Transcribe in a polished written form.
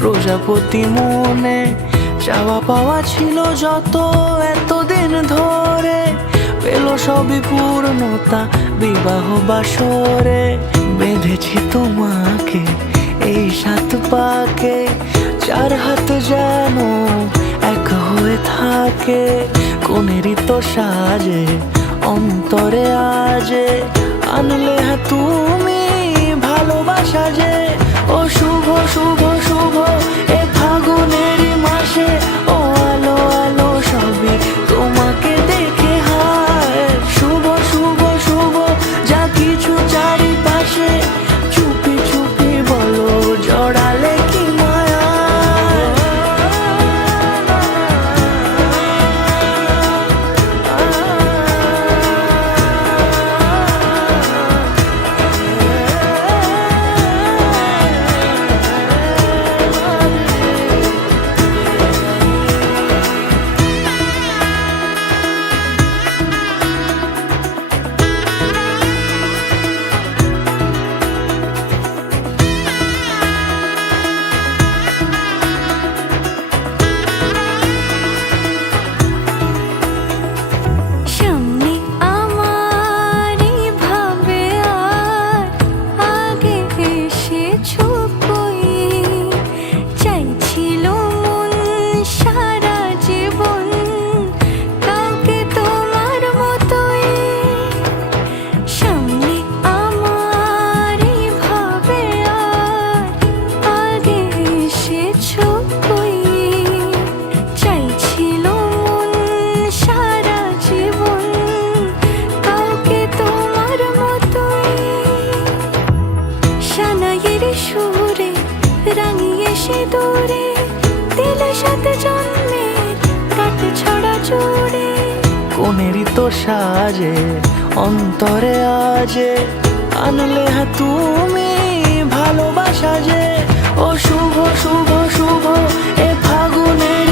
প্রজাপতি মনে চাওয়া পাওয়া ছিল যত এতদিন ধরে, পেল সবই পূর্ণতা বিবাহ বাসরে। বেঁধেছি তোমাকে এই 7 পাকে, 4 হাত যেন এক হয়ে থাকে। কোনেরই তো সাজে অন্তরে আজে, আনলে তুমি ভালোবাসা যে। ও শুভ শুভ শুভ এ ফাগুনেরই মাসে, ও আলো আলো সবই তোমাকে দেখে হায়। শুভ শুভ শুভ যা কিছু চারিপাশে, চুপি চুপি বলো জড়ালে কি মায়া। সুরে রাঙিয়ে সে দূরে দিলে 7 জন্মের কাট ছড়া জুড়ে। কোনেরই তো সাজে অন্তরে আজে, আনলে তুমি ভালোবাসা যে। ও শুভ শুভ শুভ এ ফাগুনের